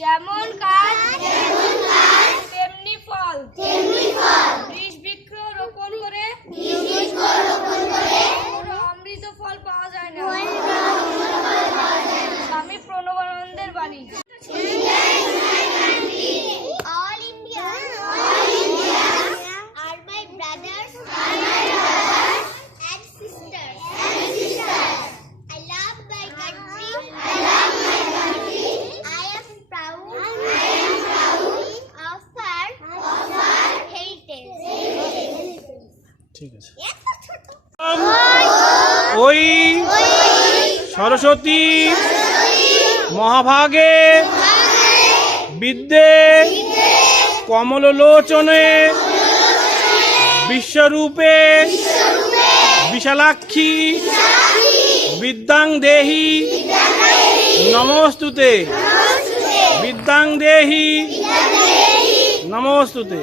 যেমন কাজ তেমনি ফল। বীজ বৃক্ষ রোপণ করে অমৃত ফল পাওয়া যায় না। স্বামী প্রণবানন্দের বাণী। All Indians are my brothers and sisters. I love my country. I am proud of our heritage. ঠিক আছে। ওই সরস্বতী মহাভাগে বিদ্যে কমললোচনে বিশ্বরূপে বিশালাক্ষী বিদ্যাং দেহি নমস্তুতে। বিদ্যাং দেহি নমস্তুতে।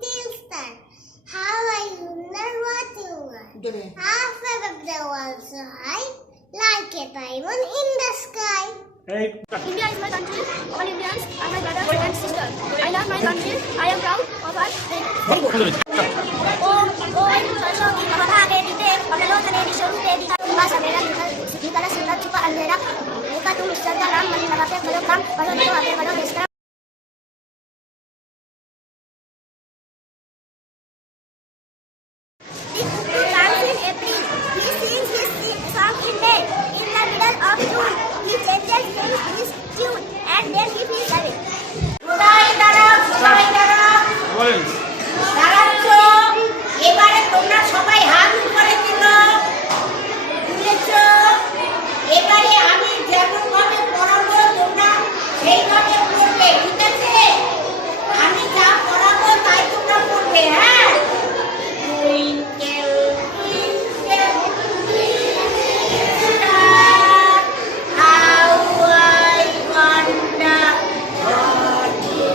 Little star, how I wonder what you are. Half of the world so high, like a diamond in the sky. India is my country. All Indians are my brothers and sisters. I love my country. I am proud of our heritage. এবারে তোমরা সবাই হাত উপরে তুলো, তুলেছো। এবারে আমি যেমন ভাবে পড়াবো তোমরা সেইভাবে পড়বে, ঠিক আছে? আমি যা পড়াবো তাই তোমরা পড়বে, হ্যাঁ? Twinkle, twinkle, little star, how I wonder what you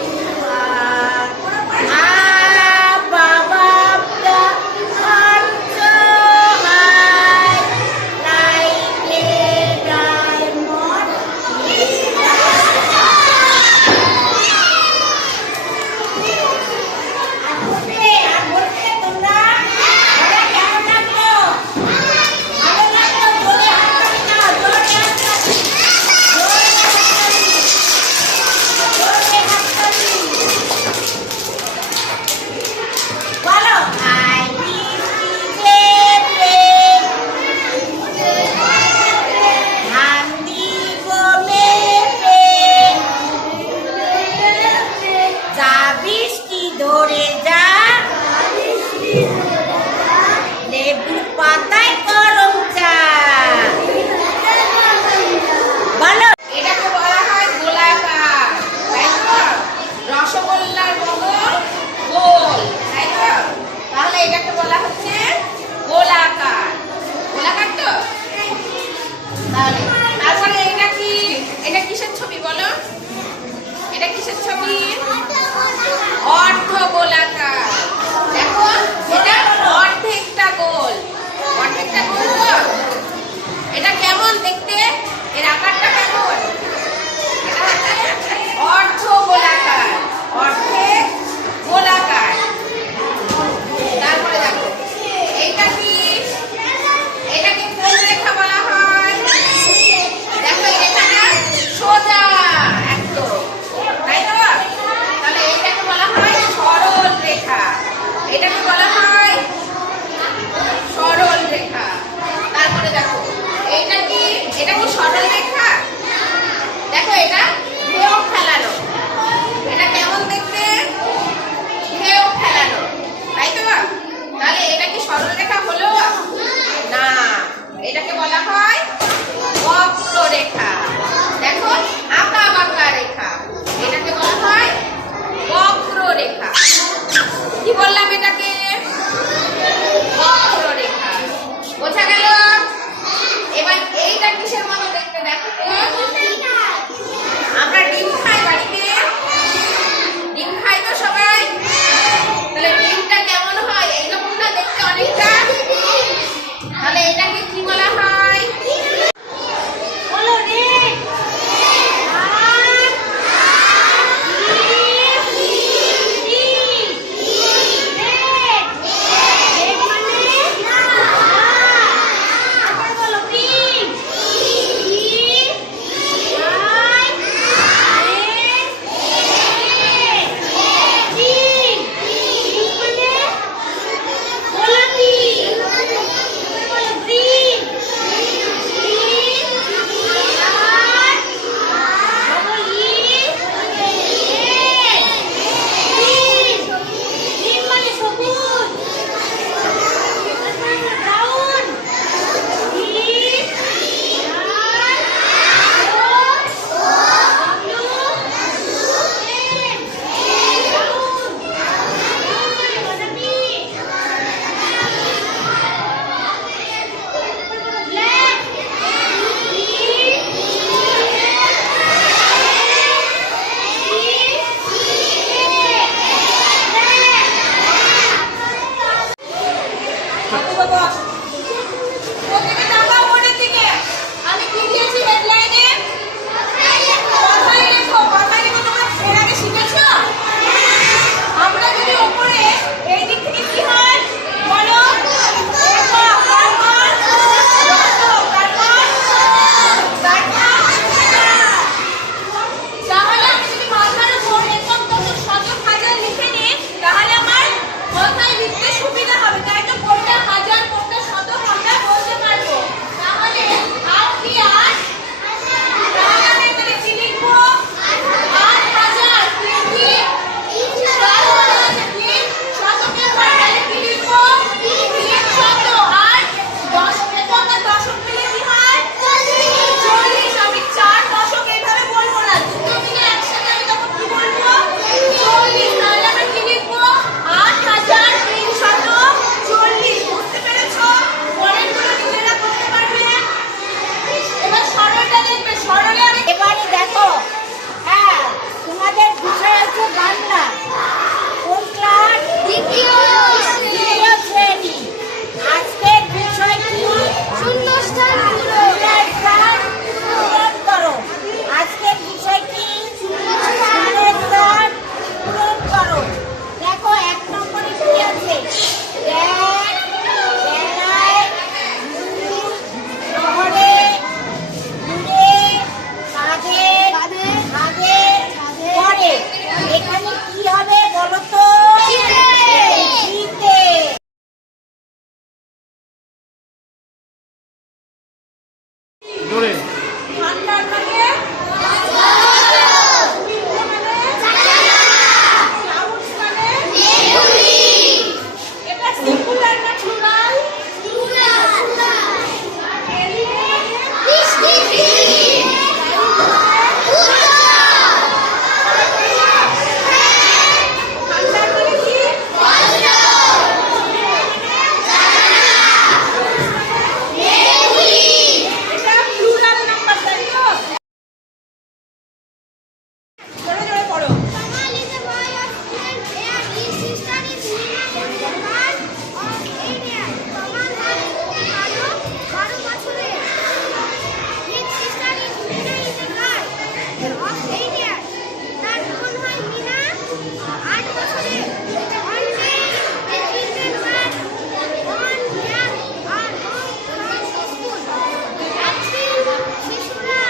are. Up above the earth so high, like a diamond in the sky. আর বলতে তোমরা ওরা কেমন লাগলো? ভালো লাগলো? জোরে হাততালি দাও, জোরে হাততালি, জোরে হাততালি, জোরে হাততালি। বলো, I wish ধান দিব মেপে, যা বৃষ্টি ধরে যা, লেবুর পাতায় গরম চা। বলো, এটাকে বলা হয় গোলাকার, তাই তো? রসগোল্লার মতো গোল, তাই তো? তাহলে এটাকে বলা হচ্ছে গোলাকার। গোলাকার তো? তাহলে তারপরে এটা কি? এটা কিসের ছবি বলো? এটা কিসের ছবি? অর্ধ গোলাকার। দেখো, এটা অর্ধেকটা গোল। অর্ধেকটা গোল তো? এটা কেমন দেখতে? তাহলে আমি যদি মাথার উপর একক দশক শতক হাজার লিখে নিই তাহলে আমার মাথায় লিখতে সুবিধা হবে, তাই তো কোনটা হাজার কোনটা শতক আমরা বলতে পারবো। তাহলে আট কি আট, তাহলে আমি এখানে কি লিখবো ৮,০০০ কি শতকের পরে কি লিখবো ৩০০ আর ১০ একক দশক মিলে কি হয় ৪০। আমি ৪ দশক এইভাবে বলবো না, দুটো মিলে একসাথে আমি তখন কি বলবো ৪০। তাহলে আমরা কি লিখবো ৮,৩৪০। বুঝতে পেরেছো? পরের গুলো নিজেরা করতে পারবে। এবার সরলটা দেখবে, সরলে অনেক। এবারে দেখো, হ্যাঁ তোমাদের বিষয় হচ্ছে বাংলা। কোন ক্লাস? দ্বিতীয় শ্রেণী। আজকের বিষয় কি? শূন্যস্থান পূরণ করো। আজকের বিষয় কি? শূন্যস্থান পূরণ করো। দেখো ১ নম্বরে কি আছে? ব্যাগ, বেলায়, শহরে, দূরে, কাঁধের, হাতের, পরে। এখানে কি হবে বলো তো? শীতে। জোরে ঠান্ডার মানে সাউন্ড মানে এটা সিঙ্গুলার না প্লুরাল? ঠান্ডার মানে কি? এটা প্লুরাল নাম্বার, তাই তো? জোরে জোরে পড়ো। Kamal is a boy of 10 and his sister is Nina Montevan of 8 years. Kamal has 12 বছরের। His sister is Nina is a girl of 8 years. তার বোন হয় মিনা 8 বছরের। One day the children were on their own school. একদিন শিশুরা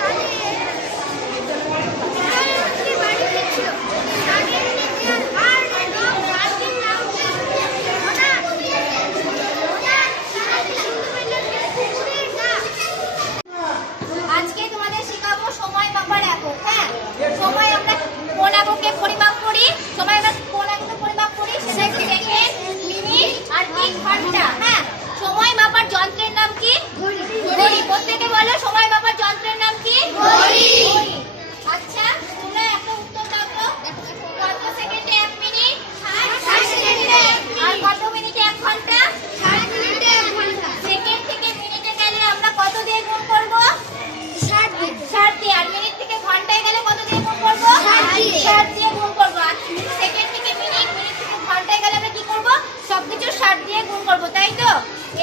তাদের বাড়ি ফিরছিল। Suddenly they heard a dog barking loudly. হঠাৎ তারা শুনতে পেল একটা কুকুরের ডাক। আজকে তোমাদের শেখাবো সময় মাপার একক। হ্যাঁ, সময় আমরা কোন এককে পরিমাপ করি? সময় আমরা কোন এককে পরিমাপ করি? সেটা হচ্ছে সেকেন্ড, মিনিট আর ঠিক ঘন্টা। হ্যাঁ, সময় মাপার যন্ত্রের নাম কি? ঘড়ি। প্রত্যেকে বলো সময় মাপার যন্ত্রের নাম কি? ঘড়ি। আচ্ছা, তোমরা একটা উত্তর দাও তো। কত সেকেন্ডে 1 মিনিট? 60 সেকেন্ডে। আর কত মিনিটে 1 ঘন্টা? 60 মিনিটে 1 ঘন্টা। সেকেন্ড থেকে মিনিটে গেলে আমরা কত দিয়ে গুণ করব? 60 দিয়ে। আর মিনিট থেকে ঘন্টায় গেলে কত দিয়ে গুণ করব? 60 দিয়ে গুণ করব। আর সেকেন্ড থেকে মিনিট, মিনিট থেকে ঘন্টায় গেলে আমরা কি করব? সবকিছু 60 দিয়ে গুণ করব, তাই তো?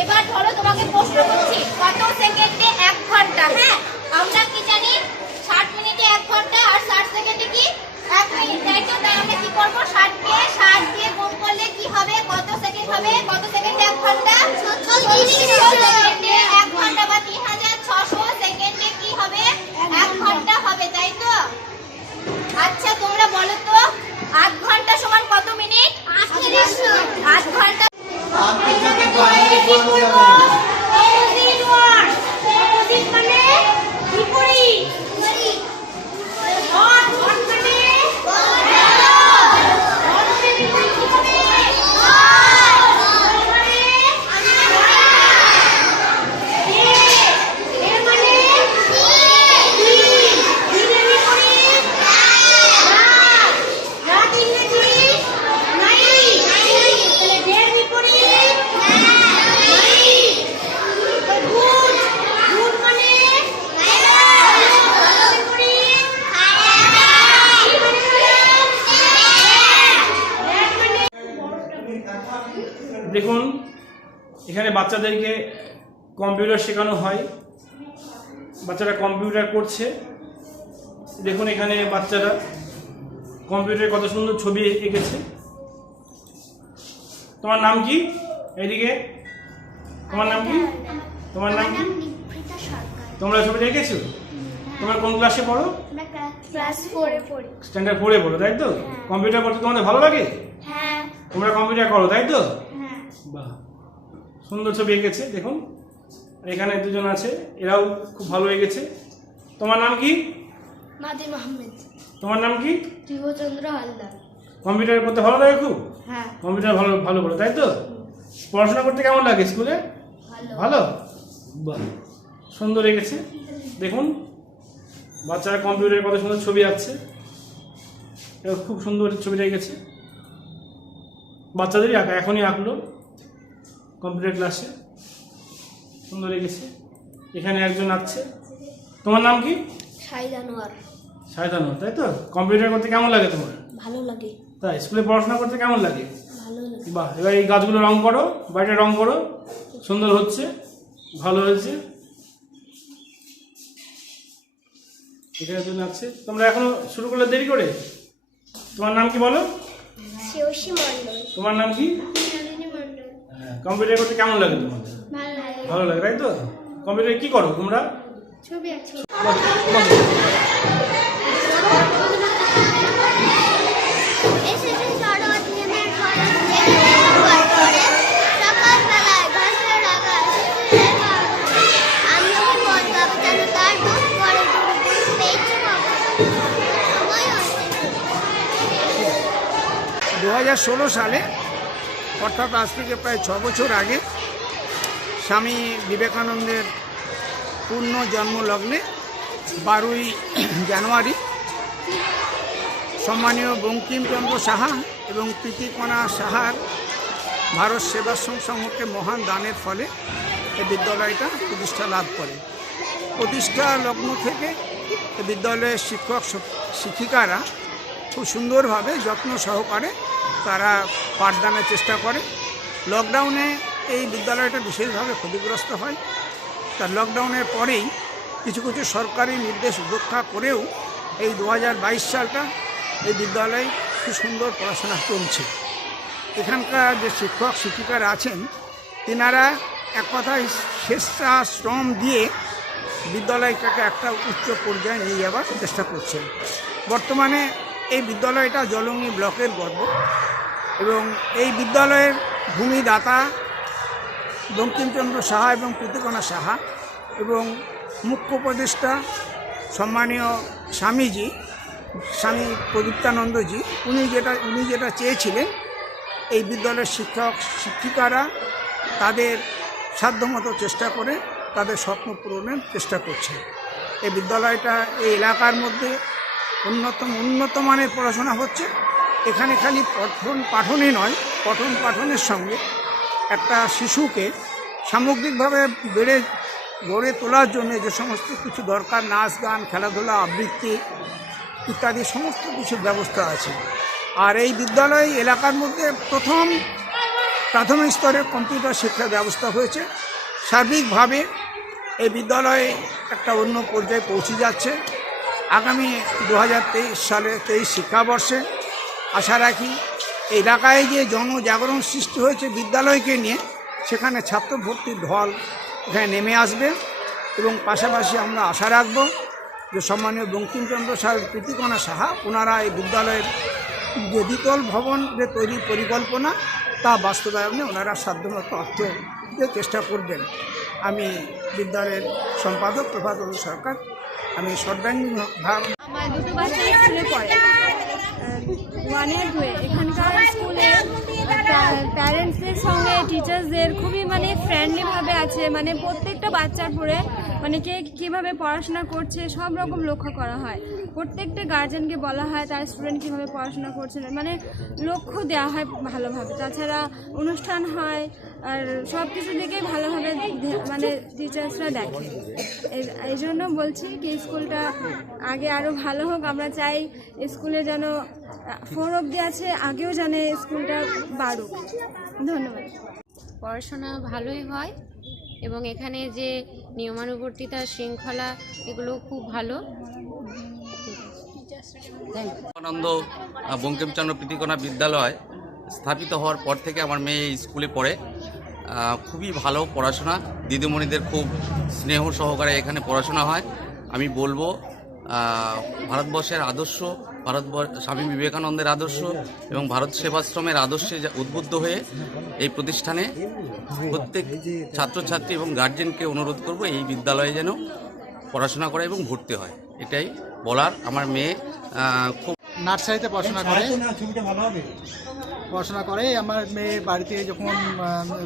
এবার ধরো তোমাকে প্রশ্ন করছি, কত সেকেন্ডে 1 ঘন্টা? হ্যাঁ, আমরা কি জানি 60 মিনিটে 1 ঘন্টা আর 60 সেকেন্ডে কি 1 মিনিট, তাই তো? তাই আমরা কি করব? 60 কে 60 দিয়ে গুণ করলে কি হবে? কত সেকেন্ড হবে? কত সেকেন্ডে 1 ঘন্টা? 3600 সেকেন্ডে 1 ঘন্টা বা 3600 সেকেন্ডে কি হবে? 1 ঘন্টা হবে, তাই তো? আচ্ছা, তোমরা বলো তো 8 ঘন্টা সমান কত মিনিট? 3800। 8 ঘন্টা অপোজিট ওয়ার্ড। অপোজিট মানে বিপরীত। হট হট মানে দেখুন, এখানে বাচ্চাদেরকে কম্পিউটার শেখানো হয়। বাচ্চারা কম্পিউটার করছে। দেখুন এখানে বাচ্চারা কম্পিউটারে কত সুন্দর ছবি এঁকেছে। তোমার নাম কি? এদিকে তোমার নাম কি? তোমার নাম কি? নিভৃতা সরকার। তোমরা ছবিটা এঁকেছো? তোমরা কোন ক্লাসে পড়ো? আমরা ক্লাস 4-এ পড়ি। স্ট্যান্ডার্ড 4-এ পড়ো, তাই তো? কম্পিউটার করতে তোমাদের ভালো লাগে? হ্যাঁ তোমরা কম্পিউটার করো, তাই তো? হ্যাঁ। বাহ, সুন্দর ছবি এঁকেছে দেখুন। এখানে দুজন আছে, এরাও খুব ভালো এঁকেছে। তোমার নাম কি? মাদিম আহমেদ। তোমার নাম কি? ধ্রুবচন্দ্র হালদার। কম্পিউটার করতে ভালো লাগে খুব? হ্যাঁ কম্পিউটার ভালো ভালো করো, তাই তো? পড়াশোনা করতে কেমন লাগে স্কুলে? ভালো। বাহ, সুন্দর এঁকেছে দেখুন। বাচ্চারা কম্পিউটারে কত সুন্দর ছবি আঁকছে, এরা খুব সুন্দর ছবিটা এঁকেছে। বাচ্চাদেরই আঁকা, এখনই আঁকলো কম্পিউটার ক্লাসে, সুন্দর এঁকেছে। এখানে একজন আঁকছে। তোমার নাম কি? শাহিদ আনোয়ার। শায়দানুর, তাই তো? কম্পিউটার করতে কেমন লাগে তোমার? ভালো লাগে। তাই, স্কুলে পড়াশোনা করতে কেমন লাগে? ভালো লাগে। বাহ, এবার এই গাছগুলো রং করো, বাড়িটা রং করো, সুন্দর হচ্ছে, ভালো হয়েছে। এখানে দুজন আছে। তোমরা এখনো শুরু করলে দেরি করে? তোমার নাম কি বলো? শিওশী মণ্ডল। তোমার নাম কি? শালিনী মণ্ডল। কম্পিউটার করতে কেমন লাগে তোমাদের? ভালো লাগে। ভালো লাগে, তাই তো? কম্পিউটারে কি করো তোমরা? ছবি আঁকি। বাহ, বাহ। এসেছে শরৎ নেমের ঘরে, জেগে ঘর করে, সকালবেলায় ঘাসের আগায় শিশুদের ঘর করে। আমিও কি মন পাবো যেন তার দুধ পরে দুধ পেয়েছি খবর। সময় হয়েছে। 2016 সালে, অর্থাৎ আজ থেকে প্রায় 6 বছর আগে, স্বামী বিবেকানন্দের পূর্ণ জন্মলগ্নে 12ই জানুয়ারি সম্মানীয় বঙ্কিমচন্দ্র সাহা এবং প্রীতিকণা সাহার ভারত সেবাশ্রম সমূহকে মহান দানের ফলে এই বিদ্যালয়টা প্রতিষ্ঠা লাভ করে। প্রতিষ্ঠা লগ্ন থেকে এই বিদ্যালয়ের শিক্ষক শিক্ষিকারা খুব সুন্দরভাবে যত্ন সহকারে তারা পাঠদানের চেষ্টা করে। লকডাউনে এই বিদ্যালয়টা বিশেষভাবে ক্ষতিগ্রস্ত হয়। তার লকডাউনের পরেই কিছু কিছু সরকারি নির্দেশ উপেক্ষা করেও এই 2022 সালটা এই বিদ্যালয়ে খুব সুন্দর পড়াশোনা চলছে। এখানকার যে শিক্ষক শিক্ষিকারা আছেন তেনারা এক কথায় স্বেচ্ছাশ্রম দিয়ে বিদ্যালয়টাকে একটা উচ্চ পর্যায়ে নিয়ে যাওয়ার চেষ্টা করছেন। বর্তমানে এই বিদ্যালয়টা জলঙ্গি ব্লকের গর্ব এবং এই বিদ্যালয়ের ভূমিদাতা বঙ্কিমচন্দ্র সাহা এবং প্রীতিকণা সাহা এবং মুখ্য উপদেষ্টা সম্মানীয় স্বামীজি, স্বামী প্রদীপ্তানন্দজি, উনি যেটা চেয়েছিলেন এই বিদ্যালয়ের শিক্ষক শিক্ষিকারা তাদের সাধ্যমতো চেষ্টা করে তাদের স্বপ্ন পূরণের চেষ্টা করছে। এই বিদ্যালয়টা এই এলাকার মধ্যে উন্নত মানের পড়াশোনা হচ্ছে। এখানে খালি পঠন পাঠনই নয়, পঠন পাঠনের সঙ্গে একটা শিশুকে সামগ্রিকভাবে গড়ে তোলার জন্য যে সমস্ত কিছু দরকার, নাচ গান খেলাধুলা আবৃত্তি ইত্যাদি সমস্ত কিছুর ব্যবস্থা আছে। আর এই বিদ্যালয় এলাকার মধ্যে প্রথম প্রাথমিক স্তরের কম্পিউটার শিক্ষার ব্যবস্থা হয়েছে। সার্বিকভাবে এই বিদ্যালয়ে একটা অন্য পর্যায়ে পৌঁছে যাচ্ছে। আগামী 2023 সালে 23 শিক্ষাবর্ষে আশা রাখি এই এলাকায় যে জনজাগরণ সৃষ্টি হয়েছে বিদ্যালয়কে নিয়ে, সেখানে ছাত্র ভর্তির ঢল এখানে নেমে আসবে। এবং পাশাপাশি আমরা আশা রাখব যে সম্মানীয় বঙ্কিমচন্দ্র সাহা প্রীতিকণা সাহা ওনারা এই বিদ্যালয়ের যে দ্বিতল ভবন যে তৈরির পরিকল্পনা তা বাস্তবায়নে ওনারা সাধ্যমতো অর্থ দিতে চেষ্টা করবেন। আমি বিদ্যালয়ের সম্পাদক প্রভাতল সরকার, আমি শ্রদ্ধাঞ্জলি ভাব। আমার দুটো বাচ্চা স্কুলে পড়ে, 1 আর 2। এখানকার স্কুলে প্যারেন্টসদের সঙ্গে টিচার্সদের খুবই ফ্রেন্ডলিভাবে আছে। প্রত্যেকটা বাচ্চার পরে কে কীভাবে পড়াশোনা করছে সব রকম লক্ষ্য করা হয়। প্রত্যেকটা গার্জেনকে বলা হয় তার স্টুডেন্ট কীভাবে পড়াশোনা করছে, লক্ষ্য দেওয়া হয় ভালোভাবে। তাছাড়া অনুষ্ঠান হয়, আর সব কিছু দিকেই ভালোভাবে টিচার্সরা দেখে। এই জন্য বলছি কি স্কুলটা আগে আরও ভালো হোক। আমরা চাই স্কুলে যেন 4 অবধি আছে, আগেও যেন স্কুলটা বাড়ুক। ধন্যবাদ। পড়াশোনা ভালোই হয় এবং এখানে যে নিয়মানুবর্তিতা শৃঙ্খলা এগুলো খুব ভালো। আনন্দ বঙ্কিমচন্দ্র প্রীতিকণা বিদ্যালয় স্থাপিত হওয়ার পর থেকে আমার মেয়ে এই স্কুলে পড়ে। খুবই ভালো পড়াশোনা, দিদিমণিদের খুব স্নেহ সহকারে এখানে পড়াশোনা হয়। আমি বলবো ভারতবর্ষের আদর্শ, স্বামী বিবেকানন্দের আদর্শ এবং ভারত সেবাশ্রমের আদর্শে উদ্বুদ্ধ হয়ে এই প্রতিষ্ঠানে প্রত্যেক ছাত্রছাত্রী এবং গার্জেনকে অনুরোধ করব এই বিদ্যালয়ে যেন পড়াশোনা করে এবং ভর্তি হয়, এটাই বলার। আমার মেয়ে খুব নার্সারিতে পড়াশোনা করে। আমার মেয়ে বাড়িতে যখন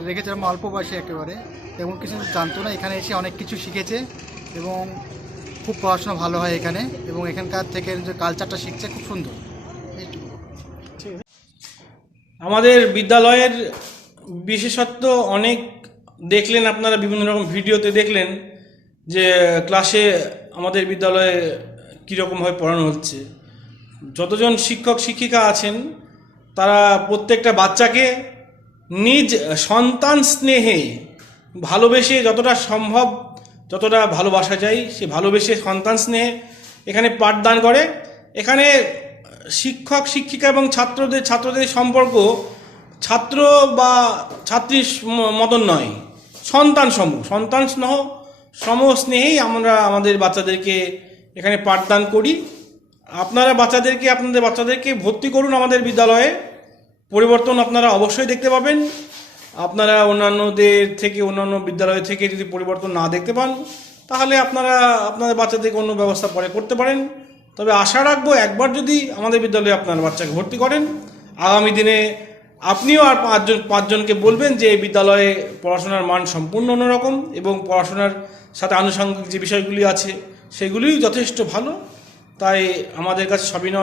রেখেছিলাম অল্প বয়সে একেবারে, এবং কিছু জানতো না, এখানে এসে অনেক কিছু শিখেছে এবং খুব পড়াশোনা ভালো হয় এখানে, এবং এখানকার থেকে যে কালচারটা শিখছে খুব সুন্দর। আমাদের বিদ্যালয়ের বিশেষত্ব অনেক দেখলেন আপনারা, বিভিন্ন রকম ভিডিওতে দেখলেন যে ক্লাসে আমাদের বিদ্যালয়ে কীরকমভাবে পড়ানো হচ্ছে। যতজন শিক্ষক শিক্ষিকা আছেন তারা প্রত্যেকটা বাচ্চাকে নিজ সন্তান স্নেহে ভালোবেসে, যতটা সম্ভব যতটা ভালোবাসা যায় সে ভালোবেসে সন্তান স্নেহে এখানে পাঠদান করে। এখানে শিক্ষক শিক্ষিকা এবং ছাত্রদের সম্পর্ক ছাত্র বা ছাত্রীর মতন নয়, সন্তান স্নেহেই আমরা আমাদের বাচ্চাদেরকে এখানে পাঠদান করি। আপনাদের বাচ্চাদেরকে ভর্তি করুন আমাদের বিদ্যালয়ে, পরিবর্তন আপনারা অবশ্যই দেখতে পাবেন। আপনারা অন্যান্য বিদ্যালয় থেকে যদি পরিবর্তন না দেখতে পান তাহলে আপনারা আপনাদের বাচ্চাদেরকে অন্য ব্যবস্থা পরে করতে পারেন। তবে আশা রাখবো একবার যদি আমাদের বিদ্যালয়ে আপনার বাচ্চাকে ভর্তি করেন, আগামী দিনে আপনিও আর পাঁচজনকে বলবেন যে এই বিদ্যালয়ে পড়াশোনার মান সম্পূর্ণ অন্যরকম এবং পড়াশোনার সাথে আনুষঙ্গিক যে বিষয়গুলি আছে সেগুলিও যথেষ্ট ভালো। তাই আমাদের কাছে সবিনয়